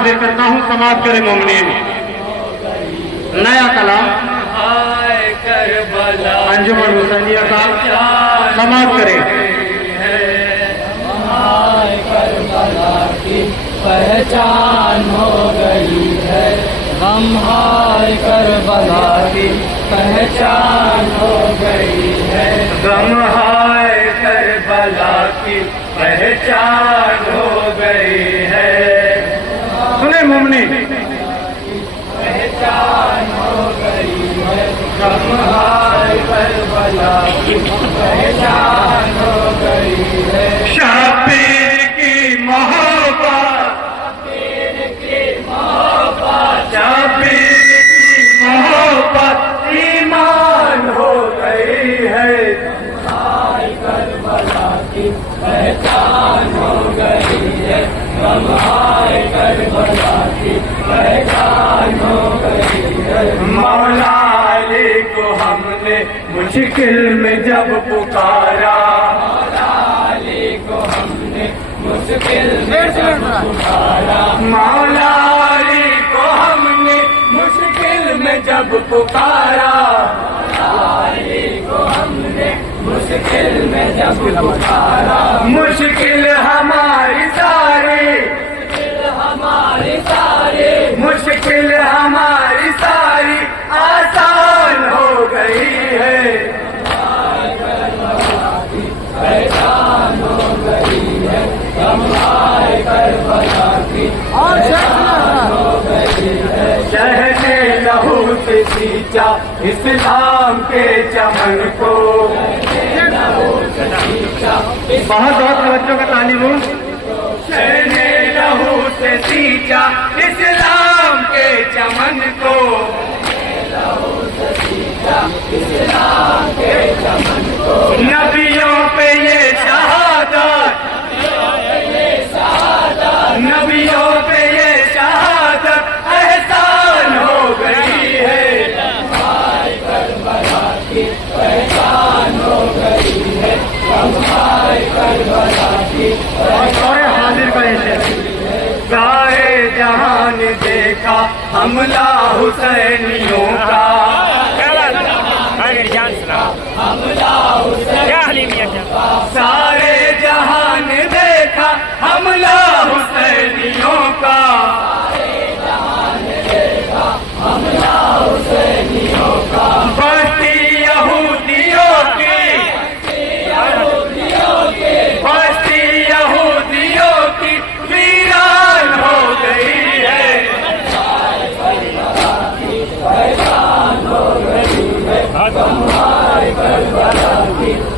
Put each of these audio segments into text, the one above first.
हाजिर करता हूँ, समाप्त करे मोमिनीन। नया कलाम अंजुमन हुसैनिया का समाप्त करे। पहचान हो गई है, गम हाय करबला की पहचान हो गई है, गम हाय करबला की पहचान हो गई है। सुने मोमिनी, पहचान हो गई है, गम हाय करबला की पहचान हो गई है। शबीर की मोहब्बत, शबीर की मोहब्बत ईमान हो गई है, हाय करबला की पहचान हो गई है, गम हाय करबला की पहचान हो गई है। मौला अली को हमने मुश्किल में जब पुकारा, मौला अली को हमने मुश्किल में जब पुकारा, मौला अली को हमने मुश्किल में जब पुकारा, मौला अली को हमने मुश्किल में जब पुकारा। मुश्किल हमारी सारी, हमारी सारी मुश्किल हमारी सारी आसान हो गई है, पहचान हो गई है, गम हाय करबला की पहचान हो गई है। शहने लहू से सींचा इस्लाम के चमन को, बहुत बहुत बच्चों का तालीम हो। शहने लहू से सींचा इस्लाम के चमन को, इस्लाम के चमन को। नबियों पे ये शहादत, नबियों पे ये शहादत एहसान हो गई है, हाय करबला की पहचान हो गई है, हाय करबला की हाजिर करे थे। सारे जहान देखा हमला हुसैनियों का, हमला हुसैनियों का। सारे जहान देखा हमला हुसैनियों का, हमला हुसैनियों का। बस्ती यहूदियों की, बस्ती यहूदियों की वीरान हो गई है, पहचान हो गई है,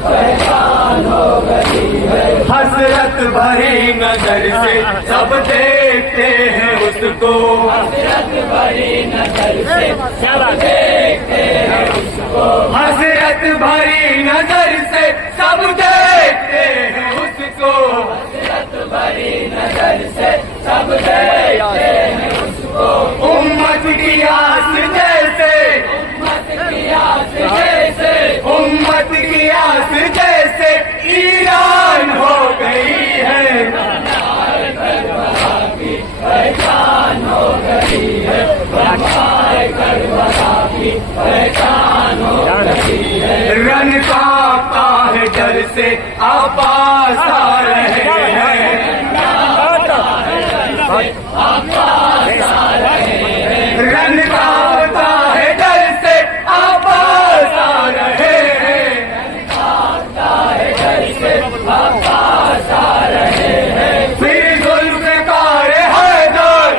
पहचान हो गई है। हसरत भरी नजर से सब देखते हैं उसको, हसरत भरी नजर से सब देखते हैं उसको, हसरत भरी नजर से सब देखते हैं उसको, हसरत भरी नजर से सब देखते हैं उसको। उम्मत की आस जैसे, उम्मत की आस जैसे, उम्मत की आस जैसे ईरान हो गई है, करबला की पहचान हो गई है, करबला की पहचान हो गई है। रन कांपता है डर से आवाज आ रहे हैं, रन कांपता है डर से आवाज आ रहे हैं, आवाज आ रहे हैं। फिर जुल्फ़िकार हैदर,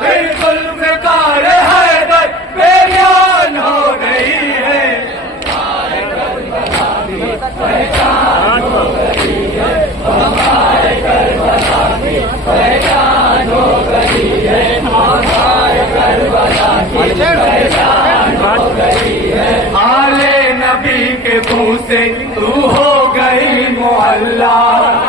फिर जुल्फ़िकार हैदर बेजान हो गई है, पहचान हो गई है, करबला की पहचान हो गई है, करबला की पहचान हो गई है। आले नबी के मुंह से तू हो गई मोहल्ला,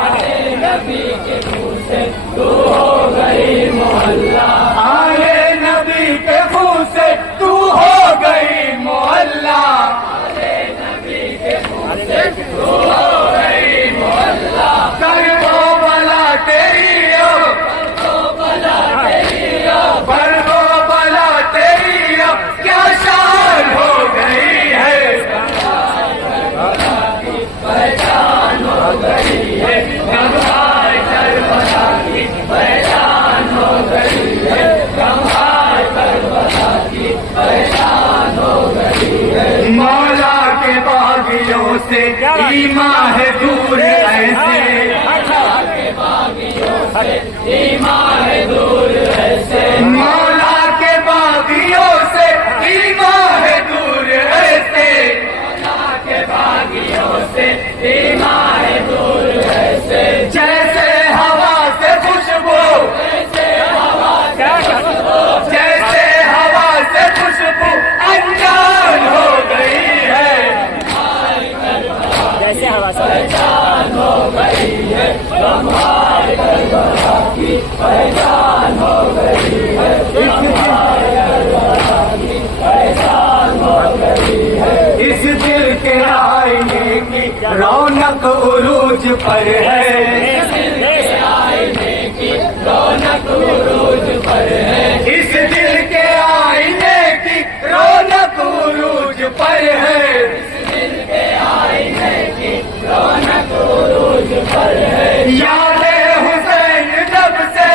आले नबी के मुंह से तू हो गई मोहल्ला, आले नबी के मुंह से तू हो गई मोहल्ला, आले नबी के मुंह से तू हो गई मोहल्ला। करबला तेरी अब पहचान हो गई है, गमहार करबला की पहचान हो गई है, गमहार करबला की पहचान हो गई है। मौला के बागियों से ईमान है दूर ऐसे, मौला के बागियों से ईमान है दूर ऐसे, मौला के बागियों से ईमान है दूर ऐसे, मौला के बागियों से ईमान है दूर ऐसे। जैसे हवा से खुशबू, जैसे हवा से खुशबू, जैसे हवा से खुशबू अनजान हो गई है, जैसे हवा से पहचान हो गई है, गमहार करबला की पहचान हो गई है, गमहार करबला की पहचान हो गई है। इस दिल के आईने की रौनक उरूज पर है, इस दिल के आईने की रौनक उरूज पर है, इस दिल के आईने की रौनक उरूज पर है, इस दिल के आईने की रौनक उरूज पर है। यादे हुसैन जब से,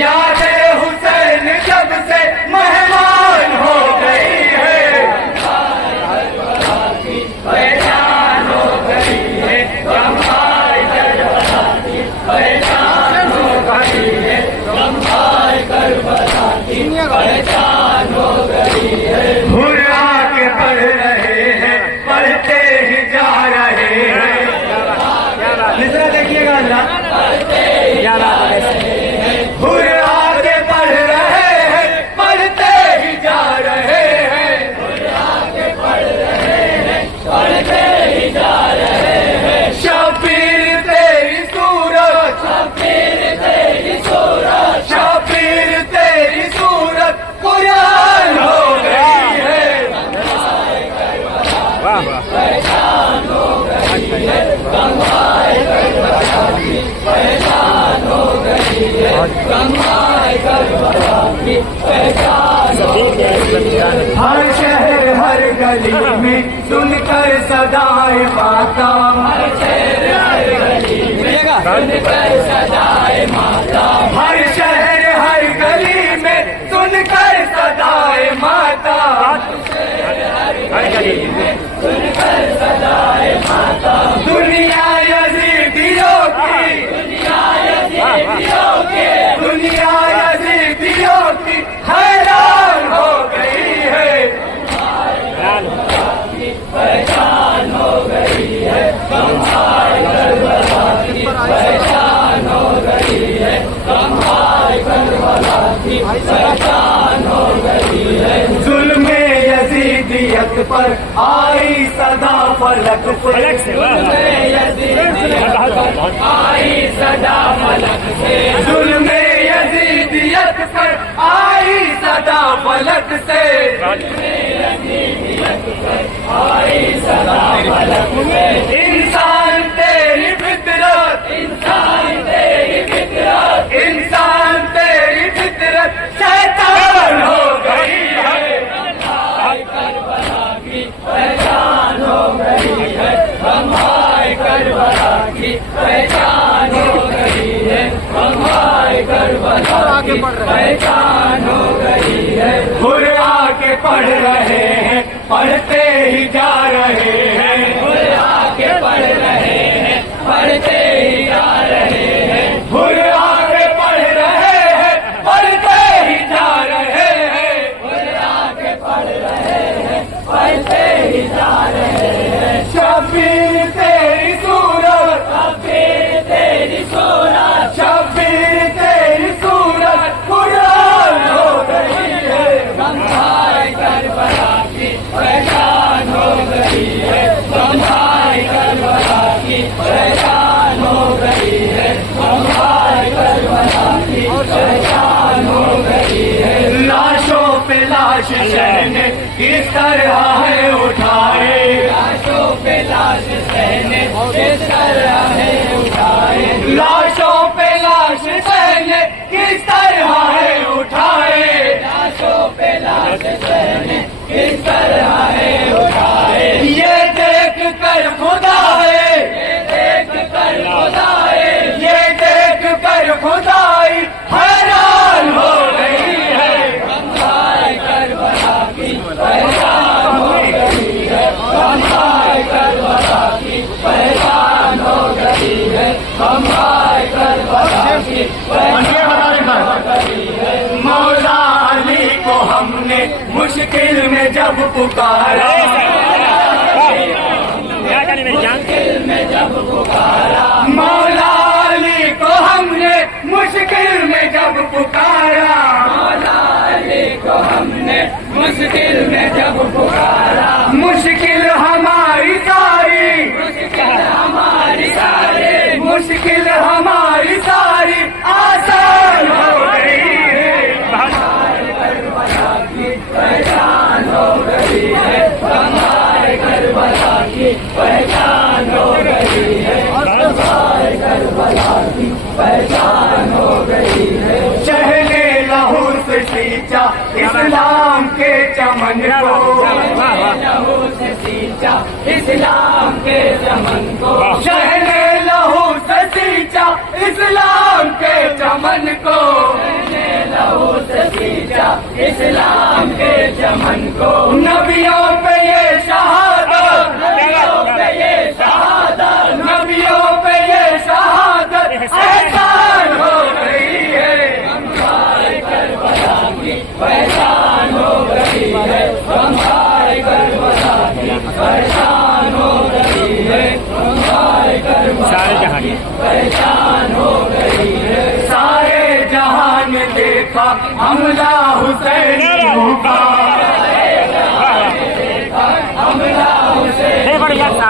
यादे हुसैन जब से मेहमान हो गई है, पहचान हो गई है, गमहार करबला की पहचान हो गई है, गमहार करबला की पहचान हो गई है। हुर्रा के पढ़ रहे हैं, पढ़ते ही जा रहे हैं, निजरा देखिएगा अल्लाह, क्या बात है। हुर्रा के पढ़ रहे हैं, पढ़ते ही जा रहे हैं, हुर्रा के पढ़ रहे हैं, पढ़ते ही जा रहे हैं। शबीर तेरी सूरत, शबीर तेरी सूरत, शबीर तेरी सूरत कुरान हो गई है, वाह वाह, पहचान हो गई है, गमहार करबला की पहचान हो गई है, गमहार करबला की पहचान हो गई है। हर शहर हर गली में सुनकर सदाएं माता, हर शहर हर गली में सुनकर सदाएं माता, हर शहर हर गली में सुनकर सदाएं माता, हर गली में सुनकर सदाएं माता। दुनिया यजीदियों की, दुनिया यजीदियों की, दुनिया यजीदियों की हैरान हो गई है, पहचान हो गई है, गमहार करबला की पहचान हो गई है, गमहार करबला की पहचान हो गई है। जुल्म यजीदियत पर आई सदा फलक से, जुल्म यजीदियत पर आई सदा फलक से, जुल्म यजीदियत पर आई सदा फलक से, आई सदा फलक से। इंसान तेरी फितरत, इंसान तेरी फितरत, इंसान तेरी फितरत शैतान हो गई है, करबला की पहचान हो गई है, गमहार करबला की पहचान हो गई है, गमहार करबला की पहचान हो गई है। हुर्रा के पढ़ रहे हैं, पढ़ते ही जा रहे हैं, हुर्रा के पढ़ रहे हैं, पढ़ते ही जा रहे हैं, हुर्रा के पढ़ रहे हैं, पढ़ते ही जा रहे हैं, हुर्रा के पढ़ रहे हैं, पढ़ते ही जा रहे हैं। शबीर तेरी सूरत, शबीर तेरी सूरत, शबीर तेरी सूरत कुरान हो गई है, गमहार करबला की पहचान हो गई है, गमहार करबला की पहचान हो गई है, गमहार करबला की पहचान हो गई है। लाशों पे लाश सहने किस तरह है उठाए, लाशों पे लाश सहने किस तरह है उठाए, लाशों पे लाश सहने किस तरह है उठाए, लाशों पे लाश सहने किस तरह है उठाए। ये पहचान हो गई है, हम आए करबला की मौला अली को हमने मुश्किल में जब पुकारा, मुश्किल में जब पुकारा, मौला अली को हमने मुश्किल में जब पुकारा, मौला अली को हमने मुश्किल में जब पुकारा, मुश्किल हमारी सारी, मुश्किल हमारी सारी, मुश्किल हमारी सारी आसान हो गई है, करबला की पहचान हो गई है, हमारे करबला की पहचान हो गई है, हमारे करबला की पहचान हो गई है। शहने लहू से सींचा इस्लाम के चमन को, लहू से सींचा इस्लाम के चमन को, शहने लहू से सींचा इस्लाम के चमन को, शहने लहू से सींचा इस्लाम के चमन को, नबियों पे ये शहादत, नबियों पे ये शहादत, नबियों पे ये शहादत एहसान हो गई है, हमारे करबला की पहचान हो गई है, हमारे करबला की पहचान हो गई है, हमारे करबला की पहचान हो गई है। सारे जहान ने देखा हमला हुसैनियों का, हमला हुसैनियों का,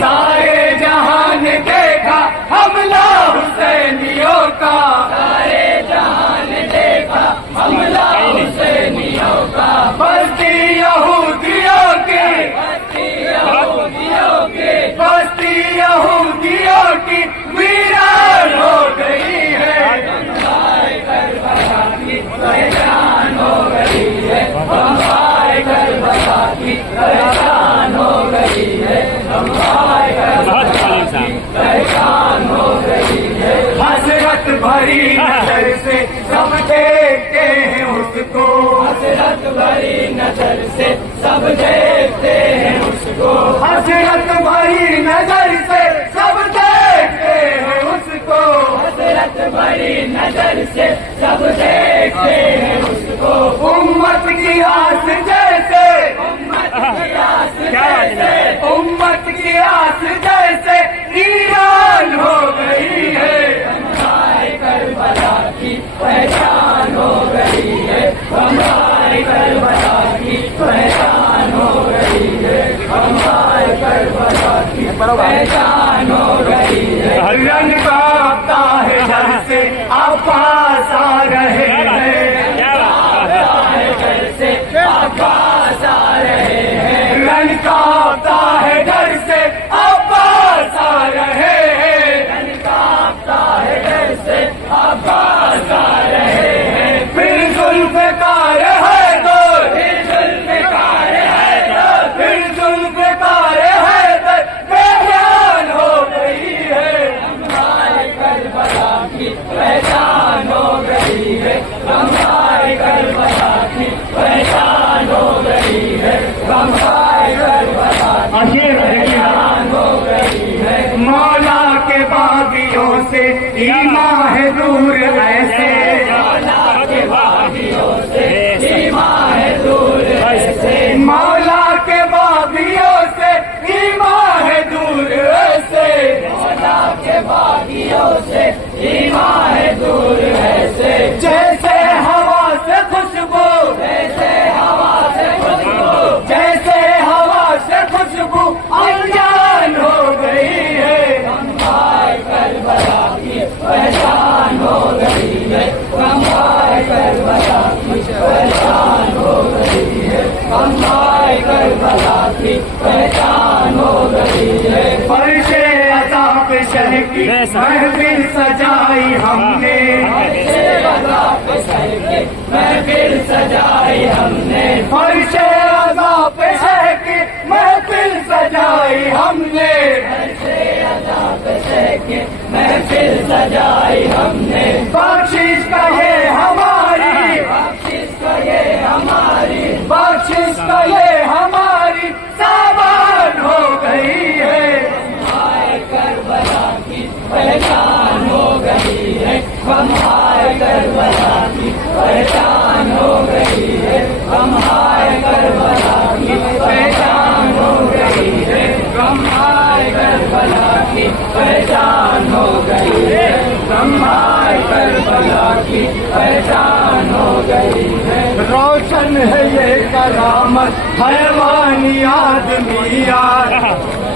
सारे जहान ने देखा हमला हुसैनियों का, सारे जहान ने देखा हमला हुसैनियों का, बस्ती यहूदियों की, बस्ती यहूदियों की, बस्ती यहूदियों की वीरान हो गई है, हमारे करबला की पहचान हो गई है, हमारे करबला की पहचान हो गई है, हमारे करबला की पहचान हो गई है। हसरत भरी नजर से सब देखते हैं उसको, हसरत भरी नजर से सब देखते हैं उसको, हसरत भरी नजर से सब देखते हैं उसको, हसरत भरी नजर से सब देखते हैं उसको, उम्मत की आस जैसे, उम्मत की आस जैसे, उम्मत की आस जैसे ईरान हो गई है, हमारे करबला की पहचान हो गई है, हमारे करबला की पहचान हो गई है, हमारे करबला की पहचान हो गई है। रंग कांपता है डर से आवाज आ रहे हैं, डर से आवाज आ रहे हैं, रंग कांपता है डर से आवाज आ रहे हैं, रंग कांपता है डर से आवाज आ रहे हैं, फिर जुल्फ़कार है तो, फिर जुल्फ़कार है तो, फिर जुल्फ़कार है तो बेजान हो गई है, हमारे करबला की पहचान हो गई है, हमारे करबला की पहचान हो गई है, हमारे करबला की पहचान हो गई है। मौला के बागियों से ईमान है दूर ऐसे, मौला के बागियों से ईमान है दूर ऐसे, मौला के बागियों से ईमान है दूर ऐसे, मौला के बागियों से ईमान है दूर ऐसे, जैसे हवा से खुशबू, जैसे हवा से खुशबू, जैसे हवा से खुशबू अनजान हो गई है, हमारे करबला की पहचान हो गई है, हमारे करबला की पहचान हो गई है, हमारे करबला की पहचान हो गई है। फर्शे अज़ाब शह की महफिल सजाई हमने, फर्शे अज़ाब शह की महफिल सजाई हमने, फर्शे अज़ाब शह की महफिल सजाई हमने, फर्शे अज़ाब शह की महफिल सजाई हमने, बख्शिश का ये हमारी, बख्शिश का ये हमारी, बख्शिश का ये हमारी सामान हो गई है, गमहाए करबला की पहचान हो गई है, गमहाए करबला की पहचान हो गई है, गमहाए करबला की पहचान हो गई है, गमहाए करबला की पहचान हो गई है। रोशन है ये करामत हैवानी आदमियात,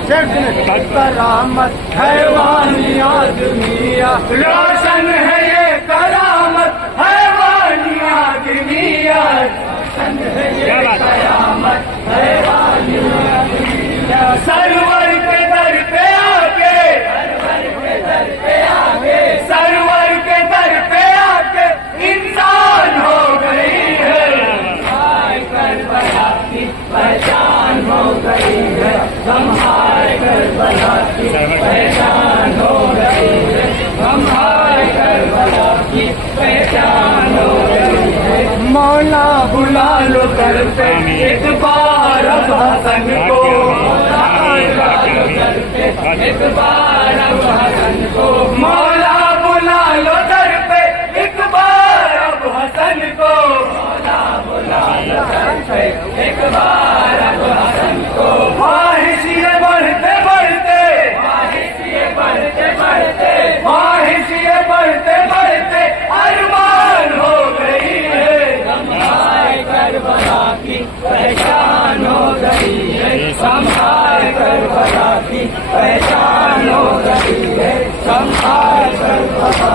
करामत हैवानी आदमियात, रोशन है ये करामत हैवानी आदमियात, रोशन है ये करामत हैवानी आदमियात। सरवर के दर पे आके, सरवर के दर पे आके, सरवर के दर पे आके इंसान हो गई है, गमहाए करबला की पहचान हो गई है, गमहाए करबला की पहचान हो गई है, गमहाए करबला की पहचान हो गई है। मौला बुला लो दर पे एक बार अब हसन को, मौला बुला लो दर पे एक बार अब हसन को, मौला बुला लो दर पे एक बार अब हसन को, मौला बुला लो दर पे एक बार अब हसन को। ख्वाहिशिये बढ़ते बढ़ते, ख्वाहिशिये बढ़ते बढ़ते, ख्वाहिशिये बढ़ते बढ़ते अरमान हो गई है, गमहाए करबला की पहचान हो गई है, गमहाए करबला की पहचान हो गई है, गमहाए करबला